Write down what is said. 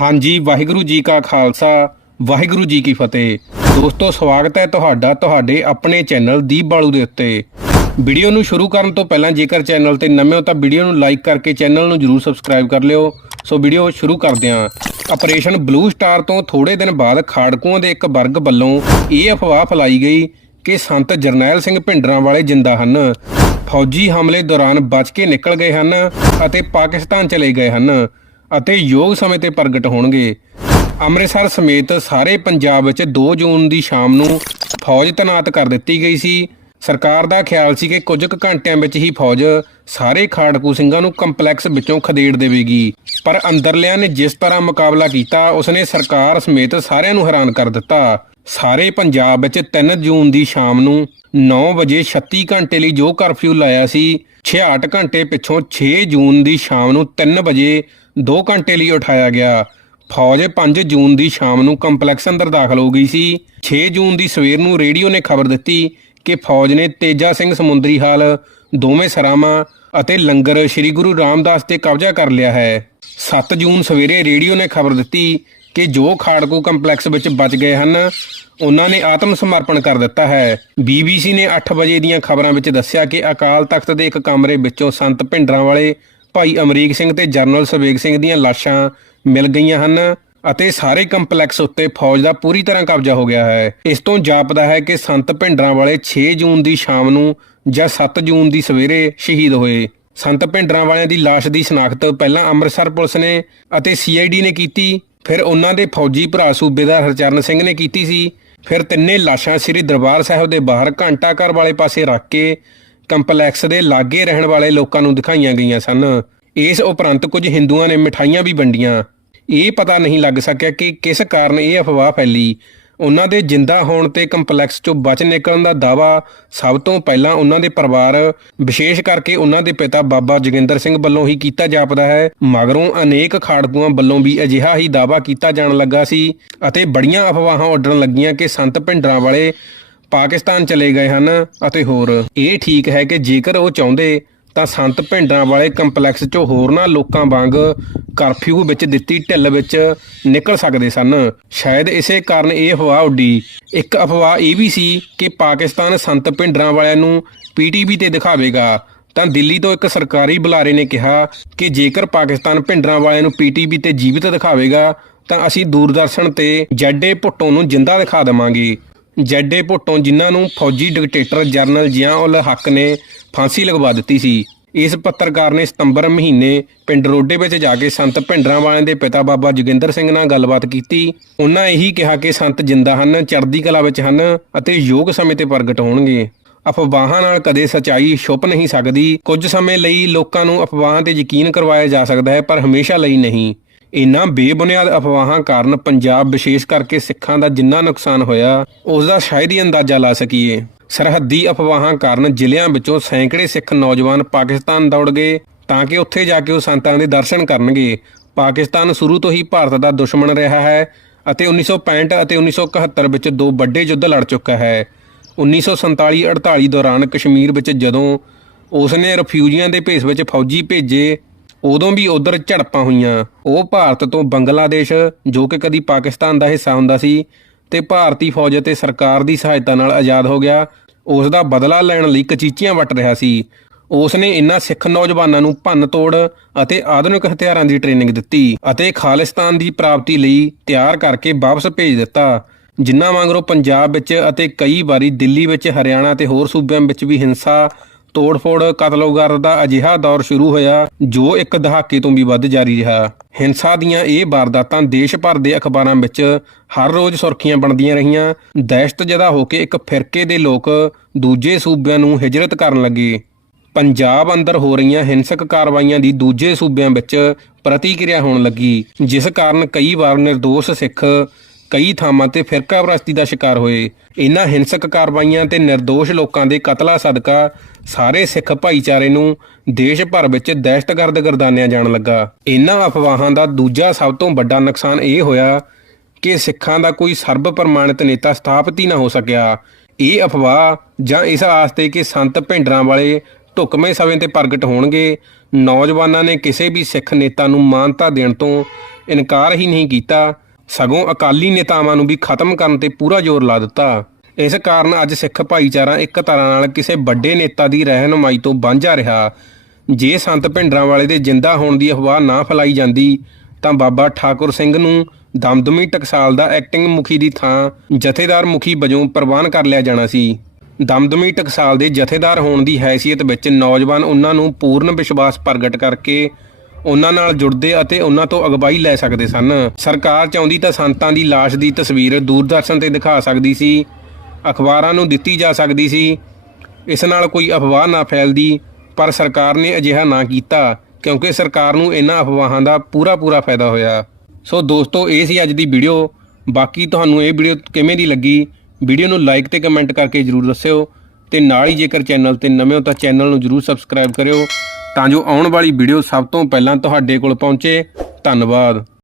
ਹਾਂਜੀ, ਵਾਹਿਗੁਰੂ ਜੀ ਕਾ ਖਾਲਸਾ, ਵਾਹਿਗੁਰੂ ਜੀ ਕੀ ਫਤਿਹ। ਦੋਸਤੋ, ਸਵਾਗਤ ਹੈ ਤੁਹਾਡਾ ਤੁਹਾਡੇ ਆਪਣੇ ਚੈਨਲ ਦੀਪ ਬਾਲੂ ਦੇ ਉੱਤੇ। ਵੀਡੀਓ ਨੂੰ ਸ਼ੁਰੂ ਕਰਨ ਤੋਂ ਪਹਿਲਾਂ ਜੇਕਰ ਚੈਨਲ ਤੇ ਨਵੇਂ ਹੋ ਤਾਂ ਵੀਡੀਓ ਨੂੰ ਲਾਈਕ ਕਰਕੇ ਚੈਨਲ ਨੂੰ ਜਰੂਰ ਸਬਸਕ੍ਰਾਈਬ ਕਰ ਲਿਓ। ਸੋ ਵੀਡੀਓ ਸ਼ੁਰੂ ਕਰਦੇ ਹਾਂ। ਆਪਰੇਸ਼ਨ ਬਲੂ ਸਟਾਰ ਤੋਂ ਥੋੜੇ ਦਿਨ ਬਾਅਦ ਖਾੜਕੂਆਂ ਦੇ ਇੱਕ ਵਰਗ ਵੱਲੋਂ ਇਹ ਅਫਵਾਹ ਫੈਲਾਈ ਗਈ ਕਿ ਸੰਤ ਜਰਨੈਲ ਸਿੰਘ ਭਿੰਡਰਾਂ ਵਾਲੇ ਜਿੰਦਾ ਹਨ। ਫੌਜੀ ਹਮਲੇ ਦੌਰਾਨ ਬਚ ਕੇ ਨਿਕਲ ਗਏ ਹਨ ਅਤੇ ਪਾਕਿਸਤਾਨ ਚਲੇ ਗਏ ਹਨ। ਅਤੇ ਯੋਗ ਸਮੇਂ ਤੇ ਪ੍ਰਗਟ ਹੋਣਗੇ। ਅੰਮ੍ਰਿਤਸਰ ਸਮੇਤ ਸਾਰੇ ਪੰਜਾਬ ਵਿੱਚ 2 ਜੂਨ ਦੀ ਸ਼ਾਮ ਨੂੰ ਫੌਜ ਤੈਨਾਤ ਕਰ ਦਿੱਤੀ ਗਈ ਸੀ। ਸਰਕਾਰ ਦਾ ਖਿਆਲ ਸੀ ਕਿ ਕੁਝ ਕੁ ਘੰਟਿਆਂ ਵਿੱਚ ਹੀ ਫੌਜ ਸਾਰੇ ਖਾੜਕੂ ਸਿੰਘਾਂ ਨੂੰ ਕੰਪਲੈਕਸ ਵਿੱਚੋਂ ਖਦੇੜ ਦੇਵੇਗੀ। ਪਰ ਅੰਦਰਲਿਆਂ ਨੇ ਜਿਸ ਤਰ੍ਹਾਂ ਮੁਕਾਬਲਾ ਕੀਤਾ, ਉਸਨੇ ਸਰਕਾਰ ਸਮੇਤ ਸਾਰਿਆਂ ਨੂੰ ਹੈਰਾਨ ਕਰ ਦਿੱਤਾ। ਸਾਰੇ ਪੰਜਾਬ ਵਿੱਚ 3 ਜੂਨ ਦੀ ਸ਼ਾਮ ਨੂੰ 9 ਵਜੇ 36 ਘੰਟੇ ਲਈ ਜੋ ਕਰਫਿਊ ਲਾਇਆ ਸੀ 66 ਘੰਟੇ ਪਿੱਛੋਂ 6 ਜੂਨ ਦੀ ਸ਼ਾਮ ਨੂੰ 3 ਵਜੇ 2 ਘੰਟੇ ਲਈ ਉਠਾਇਆ ਗਿਆ। ਫੌਜ 5 ਜੂਨ ਦੀ ਸ਼ਾਮ ਨੂੰ ਕੰਪਲੈਕਸ ਅੰਦਰ ਦਾਖਲ ਹੋ ਗਈ ਸੀ। 6 ਜੂਨ ਦੀ ਸਵੇਰ ਨੂੰ ਰੇਡੀਓ ਨੇ ਖਬਰ ਦਿੱਤੀ ਕਿ ਫੌਜ ਨੇ ਤੇਜਾ ਸਿੰਘ ਸਮੁੰਦਰੀ ਹਾਲ, ਦੋਵੇਂ ਸਰਾਵਾਂ ਅਤੇ ਲੰਗਰ ਸ੍ਰੀ ਗੁਰੂ ਰਾਮਦਾਸ ਤੇ ਕਬਜ਼ਾ ਕਰ ਲਿਆ ਹੈ। 7 ਜੂਨ ਸਵੇਰੇ ਰੇਡੀਓ ਨੇ ਖਬਰ ਦਿੱਤੀ ਕਿ ਜੋ ਖਾੜਕੂ ਕੰਪਲੈਕਸ ਵਿੱਚ ਬਚ ਗਏ ਹਨ ਉਹਨਾਂ ਨੇ ਆਤਮ ਸਮਰਪਣ ਕਰ ਦਿੱਤਾ ਹੈ। ਬੀਬੀਸੀ ਨੇ 8 ਵਜੇ ਦੀਆਂ ਖਬਰਾਂ ਵਿੱਚ ਦੱਸਿਆ ਕਿ ਅਕਾਲ ਤਖਤ ਦੇ ਇੱਕ ਕਮਰੇ ਵਿੱਚੋਂ ਸੰਤ ਭਿੰਡਰਾਂ ਵਾਲੇ ਭਾਈ ਅਮਰੀਕ ਸਿੰਘ ਤੇ ਜਰਨਲ ਸਵੇਗ ਸਿੰਘ ਦੀਆਂ ਲਾਸ਼ਾਂ ਮਿਲ ਗਈਆਂ ਹਨ ਅਤੇ ਸਾਰੇ ਕੰਪਲੈਕਸ ਉੱਤੇ ਫੌਜ ਦਾ ਪੂਰੀ ਤਰ੍ਹਾਂ ਕਬਜ਼ਾ ਹੋ ਗਿਆ ਹੈ। ਇਸ ਤੋਂ ਜਾਪਦਾ ਹੈ ਕਿ ਸੰਤ ਭਿੰਡਰਾਂ ਵਾਲੇ 6 ਜੂਨ ਦੀ ਸ਼ਾਮ ਨੂੰ ਜਾਂ 7 ਜੂਨ ਦੀ ਸਵੇਰੇ ਸ਼ਹੀਦ ਹੋਏ। ਸੰਤ ਭਿੰਡਰਾਂ ਵਾਲਿਆਂ ਦੀ ਲਾਸ਼ ਦੀ ਸ਼ਨਾਖਤ ਪਹਿਲਾਂ ਅੰਮ੍ਰਿਤਸਰ ਪੁਲਿਸ ਨੇ ਅਤੇ ਸੀਆਈਡੀ ਨੇ ਕੀਤੀ। ਫਿਰ ਉਹਨਾਂ ਦੇ ਫੌਜੀ ਭਰਾ ਸੂਬੇਦਾਰ ਹਰਚਰਨ ਸਿੰਘ ਨੇ ਕੀਤੀ ਸੀ। ਫਿਰ ਤਿੰਨੇ ਲਾਸ਼ਾਂ ਸ੍ਰੀ ਦਰਬਾਰ ਸਾਹਿਬ ਦੇ ਬਾਹਰ ਘੰਟਾ ਘਰ ਵਾਲੇ ਪਾਸੇ ਰੱਖ ਕੇ ਕੰਪਲੈਕਸ ਦੇ ਲਾਗੇ ਰਹਿਣ ਵਾਲੇ ਲੋਕਾਂ ਨੂੰ ਦਿਖਾਈਆਂ ਗਈਆਂ ਸਨ। ਇਸ ਉਪਰੰਤ ਕੁਝ ਹਿੰਦੂਆਂ ਨੇ ਮਿਠਾਈਆਂ ਵੀ ਵੰਡੀਆਂ। ਇਹ ਪਤਾ ਨਹੀਂ ਲੱਗ ਸਕਿਆ ਕਿ ਕਿਸ ਕਾਰਨ ਇਹ ਅਫਵਾਹ ਫੈਲੀ। ਉਹਨਾਂ ਦੇ ਜਿੰਦਾ ਹੋਣ ਤੇ ਕੰਪਲੈਕਸ ਚੋਂ ਬਚ ਨਿਕਲਣ ਦਾ ਦਾਵਾ ਸਭ ਤੋਂ ਪਹਿਲਾਂ ਉਹਨਾਂ ਦੇ ਪਰਿਵਾਰ, ਵਿਸ਼ੇਸ਼ ਕਰਕੇ ਉਹਨਾਂ ਦੇ ਪਿਤਾ ਬਾਬਾ ਜੋਗਿੰਦਰ ਸਿੰਘ ਵੱਲੋਂ ਹੀ ਕੀਤਾ ਜਾਪਦਾ ਹੈ। ਮਗਰੋਂ ਅਨੇਕ ਖਾੜਕੂਆਂ ਵੱਲੋਂ ਵੀ ਅਜਿਹਾ ਹੀ ਦਾਵਾ ਕੀਤਾ ਜਾਣ ਲੱਗਾ ਸੀ ਅਤੇ ਬੜੀਆਂ ਅਫਵਾਹਾਂ ਉੱਡਣ ਲੱਗੀਆਂ ਕਿ ਸੰਤ ਭਿੰਡਰਾਂ ਵਾਲੇ ਪਾਕਿਸਤਾਨ ਚਲੇ ਗਏ ਹਨ ਅਤੇ ਹੋਰ। ਇਹ ਠੀਕ ਹੈ ਕਿ ਜੇਕਰ ਉਹ ਚਾਹੁੰਦੇ ਤਾਂ ਸੰਤ ਭਿੰਡਰਾਂ ਵਾਲੇ ਕੰਪਲੈਕਸ 'ਚੋਂ ਹੋਰਨਾਂ ਲੋਕਾਂ ਵਾਂਗ ਕਰਫਿਊ ਵਿੱਚ ਦਿੱਤੀ ਢਿੱਲ ਵਿੱਚ ਨਿਕਲ ਸਕਦੇ ਸਨ। ਸ਼ਾਇਦ ਇਸੇ ਕਾਰਨ ਇਹ ਅਫਵਾਹ ਉੱਡੀ। ਇੱਕ ਅਫਵਾਹ ਇਹ ਵੀ ਸੀ ਕਿ ਪਾਕਿਸਤਾਨ ਸੰਤ ਭਿੰਡਰਾਂ ਵਾਲਿਆਂ ਨੂੰ ਪੀਟੀਵੀ ਤੇ ਦਿਖਾਵੇਗਾ। ਤਾਂ ਦਿੱਲੀ ਤੋਂ ਇੱਕ ਸਰਕਾਰੀ ਬੁਲਾਰੇ ਨੇ ਕਿਹਾ ਕਿ ਜੇਕਰ ਪਾਕਿਸਤਾਨ ਭਿੰਡਰਾਂ ਵਾਲਿਆਂ ਨੂੰ ਪੀਟੀਵੀ ਤੇ ਜੀਵਿਤ ਦਿਖਾਵੇਗਾ, ਤਾਂ ਅਸੀਂ ਦੂਰਦਰਸ਼ਨ ਤੇ ਜੈਡੇ ਭੁੱਟੋ ਨੂੰ ਜਿੰਦਾ ਦਿਖਾ ਦੇਵਾਂਗੇ। ਜੈਡੇ ਭੁੱਟੋ ਜਿਨ੍ਹਾਂ ਨੂੰ ਫੌਜੀ ਡਿਕਟੇਟਰ ਜਨਰਲ ਜ਼ਿਆ ਉਲ ਹੱਕ ਨੇ ਫਾਂਸੀ ਲਗਵਾ ਦਿੱਤੀ ਸੀ। ਇਸ ਪੱਤਰਕਾਰ ਨੇ ਸਤੰਬਰ ਮਹੀਨੇ ਪਿੰਡ ਰੋਡੇ ਵਿੱਚ ਜਾ ਕੇ ਸੰਤ ਭਿੰਡਰਾਂ ਵਾਲਿਆਂ ਦੇ ਪਿਤਾ ਬਾਬਾ ਜੋਗਿੰਦਰ ਸਿੰਘ ਨਾਲ ਗੱਲਬਾਤ ਕੀਤੀ। ਉਹਨਾਂ ਇਹੀ ਕਿਹਾ ਕਿ ਸੰਤ ਜਿੰਦਾ ਹਨ, ਚੜ੍ਹਦੀ ਕਲਾ ਵਿੱਚ ਹਨ ਅਤੇ ਯੋਗ ਸਮੇਂ ਤੇ ਪ੍ਰਗਟ ਹੋਣਗੇ। ਅਫਵਾਹਾਂ ਨਾਲ ਕਦੇ ਸਚਾਈ ਛੁਪ ਨਹੀਂ ਸਕਦੀ। ਕੁਝ ਸਮੇਂ ਲਈ ਲੋਕਾਂ ਨੂੰ ਅਫਵਾਹਾਂ ਤੇ ਯਕੀਨ ਕਰਵਾਇਆ ਜਾ ਸਕਦਾ ਹੈ, ਪਰ ਹਮੇਸ਼ਾ ਲਈ ਨਹੀਂ। ਇਨ੍ਹਾਂ ਬੇਬੁਨਿਆਦ ਅਫਵਾਹਾਂ ਕਾਰਨ ਪੰਜਾਬ ਵਿਸ਼ੇਸ਼ ਕਰਕੇ ਸਿੱਖਾਂ ਦਾ ਜਿੰਨਾ ਨੁਕਸਾਨ ਹੋਇਆ ਉਸ ਦਾ ਸ਼ਾਇਦ ਹੀ ਅੰਦਾਜ਼ਾ ਲਾ ਸਕੀਏ। ਸਰਹੱਦੀ ਅਫਵਾਹਾਂ ਕਾਰਨ ਜ਼ਿਲ੍ਹਿਆਂ ਵਿੱਚੋਂ ਸੈਂਕੜੇ ਸਿੱਖ ਨੌਜਵਾਨ ਪਾਕਿਸਤਾਨ ਦੌੜ ਗਏ ਤਾਂ ਕਿ ਉੱਥੇ ਜਾ ਕੇ ਉਹ ਸੰਤਾਂ ਦੇ ਦਰਸ਼ਨ ਕਰਨਗੇ। ਪਾਕਿਸਤਾਨ ਸ਼ੁਰੂ ਤੋਂ ਹੀ ਭਾਰਤ ਦਾ ਦੁਸ਼ਮਣ ਰਿਹਾ ਹੈ ਅਤੇ 1965 ਅਤੇ 1971 ਵਿੱਚ ਦੋ ਵੱਡੇ ਯੁੱਧ ਲੜ ਚੁੱਕਾ ਹੈ। 1947-48 ਦੌਰਾਨ ਕਸ਼ਮੀਰ ਵਿੱਚ ਜਦੋਂ ਉਸਨੇ ਰਿਫਿਊਜੀਆਂ ਦੇ ਭੇਸ ਵਿੱਚ ਫੌਜੀ ਭੇਜੇ, ਉਦੋਂ ਵੀ ਉਧਰ ਝੜਪਾਂ ਹੋਈਆਂ। ਉਹ ਭਾਰਤ ਤੋਂ ਬੰਗਲਾਦੇਸ਼, ਜੋ ਕਿ ਕਦੀ ਪਾਕਿਸਤਾਨ ਦਾ ਹਿੱਸਾ ਹੁੰਦਾ ਸੀ ਤੇ ਭਾਰਤੀ ਫੌਜ ਅਤੇ ਸਰਕਾਰ ਦੀ ਸਹਾਇਤਾ ਨਾਲ ਆਜ਼ਾਦ ਹੋ ਗਿਆ। ਉਸ ਦਾ ਬਦਲਾ ਲੈਣ ਲਈ ਕਚੀਚੀਆਂ ਵਟ ਰਿਹਾ ਸੀ। ਉਸ ਨੇ ਇਨ੍ਹਾਂ ਸਿੱਖ ਨੌਜਵਾਨਾਂ ਨੂੰ ਭੰਨ ਤੋੜ ਅਤੇ ਆਧੁਨਿਕ ਹਥਿਆਰਾਂ ਦੀ ਟ੍ਰੇਨਿੰਗ ਦਿੱਤੀ ਅਤੇ ਖਾਲਿਸਤਾਨ ਦੀ ਪ੍ਰਾਪਤੀ ਲਈ ਤਿਆਰ ਕਰਕੇ ਵਾਪਸ ਭੇਜ ਦਿੱਤਾ। ਜਿਨ੍ਹਾਂ ਵਾਂਗਰੋਂ ਪੰਜਾਬ ਵਿੱਚ ਅਤੇ ਕਈ ਵਾਰੀ ਦਿੱਲੀ ਵਿੱਚ, ਹਰਿਆਣਾ ਤੇ ਹੋਰ ਸੂਬਿਆਂ ਵਿੱਚ ਵੀ ਹਿੰਸਾ ਤੋੜਫੋੜ ਕਤਲੋਗਰ ਦਾ ਅਜਿਹਾ ਦੌਰ ਸ਼ੁਰੂ ਹੋਇਆ, ਜੋ ਇੱਕ ਦਹਾਕੇ ਤੋਂ ਵੀ ਵੱਧ ਜਾਰੀ ਰਿਹਾ। ਹਿੰਸਾ ਦੀਆਂ ਇਹ ਵਾਰਦਾਤਾਂ ਦੇਸ਼ ਭਰ ਦੇ ਅਖਬਾਰਾਂ ਵਿੱਚ ਹਰ ਰੋਜ਼ ਸੁਰਖੀਆਂ ਬਣਦੀਆਂ ਰਹੀਆਂ। ਦਹਿਸ਼ਤ ਜਦਾ ਹੋ ਕੇ ਇੱਕ ਫਿਰਕੇ ਦੇ ਲੋਕ ਦੂਜੇ ਸੂਬਿਆਂ ਨੂੰ ਹਿਜਰਤ ਕਰਨ ਲੱਗੇ। ਪੰਜਾਬ ਅੰਦਰ ਹੋ ਰਹੀਆਂ ਹਿੰਸਕ ਕਾਰਵਾਈਆਂ ਦੀ ਦੂਜੇ ਸੂਬਿਆਂ ਵਿੱਚ ਪ੍ਰਤੀਕਿਰਿਆ ਹੋਣ ਲੱਗੀ, ਜਿਸ ਕਾਰਨ ਕਈ ਵਾਰ નિર્ਦੋਸ਼ ਸਿੱਖ ਕਈ ਥਾਵਾਂ ਤੇ ਫਿਰਕਾ ਫਿਰਕਾਪ੍ਰਸਤੀ ਦਾ ਸ਼ਿਕਾਰ ਹੋਏ। ਇਨ੍ਹਾਂ ਹਿੰਸਕ ਕਾਰਵਾਈਆਂ ਤੇ નિર્ਦੋਸ਼ ਲੋਕਾਂ ਦੇ ਕਤਲਾ ਸਦਕਾ ਸਾਰੇ ਸਿੱਖ ਭਾਈਚਾਰੇ ਨੂੰ ਦੇਸ਼ ਭਰ ਵਿੱਚ ਦਹਿਸ਼ਤਗਰਦ ਗਰਦਾਨਿਆ ਜਾਣ ਲੱਗਾ। ਇਨ੍ਹਾਂ ਅਫਵਾਹਾਂ ਦਾ ਦੂਜਾ ਸਭ ਤੋਂ ਵੱਡਾ ਨੁਕਸਾਨ ਇਹ ਹੋਇਆ ਕਿ ਸਿੱਖਾਂ ਦਾ ਕੋਈ ਸਰਬ ਪ੍ਰਮਾਣਿਤ ਨੇਤਾ ਸਥਾਪਿਤ ਹੀ ਨਾ ਹੋ ਸਕਿਆ। ਇਹ ਅਫਵਾਹ ਜਾਂ ਇਸ ਆਸ ਤੇ ਕਿ ਸੰਤ ਭਿੰਡਰਾਂ ਵਾਲੇ ਢੁਕਵੇਂ ਸਮੇਂ ਤੇ ਪ੍ਰਗਟ ਹੋਣਗੇ, ਨੌਜਵਾਨਾਂ ਨੇ ਕਿਸੇ ਵੀ ਸਿੱਖ ਨੇਤਾ ਨੂੰ ਮਾਨਤਾ ਦੇਣ ਤੋਂ ਇਨਕਾਰ ਹੀ ਨਹੀਂ ਕੀਤਾ। ਸਗੋਂ ਅਕਾਲੀ ਨੇਤਾਵਾਂ ਨੂੰ ਵੀ ਖਤਮ ਕਰਨ ਤੇ ਪੂਰਾ ਜ਼ੋਰ ਲਾ ਦਿੱਤਾ। ਇਸ ਕਾਰਨ ਅੱਜ ਸਿੱਖ ਭਾਈਚਾਰਾ ਇੱਕ ਤਰ੍ਹਾਂ ਨਾਲ ਕਿਸੇ ਵੱਡੇ ਨੇਤਾ ਦੀ ਰਹਿਨੁਮਾਈ ਤੋਂ ਵਾਂਝਾ ਰਿਹਾ। ਜੇ ਸੰਤ ਭਿੰਡਰਾਂ ਵਾਲੇ ਦੇ ਜਿੰਦਾ ਹੋਣ ਦੀ ਅਫਵਾਹ ਨਾ ਫੈਲਾਈ ਜਾਂਦੀ, ਤਾਂ ਬਾਬਾ ਠਾਕੁਰ ਸਿੰਘ ਨੂੰ ਦਮਦਮੀ ਟਕਸਾਲ ਦਾ ਐਕਟਿੰਗ ਮੁਖੀ ਦੀ ਥਾਂ ਜਥੇਦਾਰ ਮੁਖੀ ਵਜੋਂ ਪ੍ਰਵਾਨ ਕਰ ਲਿਆ ਜਾਣਾ ਸੀ। ਦਮਦਮੀ ਟਕਸਾਲ ਦੇ ਜਥੇਦਾਰ ਹੋਣ ਦੀ ਹੈਸੀਅਤ ਵਿੱਚ ਨੌਜਵਾਨ ਉਹਨਾਂ ਨੂੰ ਪੂਰਨ ਵਿਸ਼ਵਾਸ ਪ੍ਰਗਟ ਕਰਕੇ ਉਹਨਾਂ ਨਾਲ ਜੁੜਦੇ ਅਤੇ ਉਹਨਾਂ ਤੋਂ ਅਗਵਾਈ ਲੈ ਸਕਦੇ ਸਨ। ਸਰਕਾਰ ਚਾਹੁੰਦੀ ਤਾਂ ਸੰਤਾਂ ਦੀ ਲਾਸ਼ ਦੀ ਤਸਵੀਰ ਦੂਰਦਰਸ਼ਨ ਤੇ ਦਿਖਾ ਸਕਦੀ ਸੀ। ਅਖਬਾਰਾਂ ਨੂੰ ਦਿੱਤੀ ਜਾ ਸਕਦੀ ਸੀ। ਇਸ ਨਾਲ ਕੋਈ ਅਫਵਾਹ ਨਾ ਫੈਲਦੀ, ਪਰ ਸਰਕਾਰ ਨੇ ਅਜਿਹਾ ਨਾ ਕੀਤਾ, ਕਿਉਂਕਿ ਸਰਕਾਰ ਨੂੰ ਇਹਨਾਂ ਅਫਵਾਹਾਂ ਦਾ ਪੂਰਾ ਪੂਰਾ ਫਾਇਦਾ ਹੋਇਆ। ਸੋ ਦੋਸਤੋ, ਇਹ ਸੀ ਅੱਜ ਦੀ ਵੀਡੀਓ। ਬਾਕੀ ਤੁਹਾਨੂੰ ਇਹ ਵੀਡੀਓ ਕਿਵੇਂ ਦੀ ਲੱਗੀ, ਵੀਡੀਓ ਨੂੰ ਲਾਈਕ ਤੇ ਕਮੈਂਟ ਕਰਕੇ ਜਰੂਰ ਦੱਸਿਓ। ਤੇ ਨਾਲ ਹੀ ਜੇਕਰ ਚੈਨਲ ਤੇ ਨਵੇਂ ਹੋ ਤਾਂ ਚੈਨਲ ਨੂੰ ਜਰੂਰ ਸਬਸਕ੍ਰਾਈਬ ਕਰਿਓ। ਤਾਂ ਜੋ ਆਉਣ ਵਾਲੀ ਵੀਡੀਓ ਸਭ ਤੋਂ ਪਹਿਲਾਂ ਤੁਹਾਡੇ ਕੋਲ ਪਹੁੰਚੇ। ਧੰਨਵਾਦ।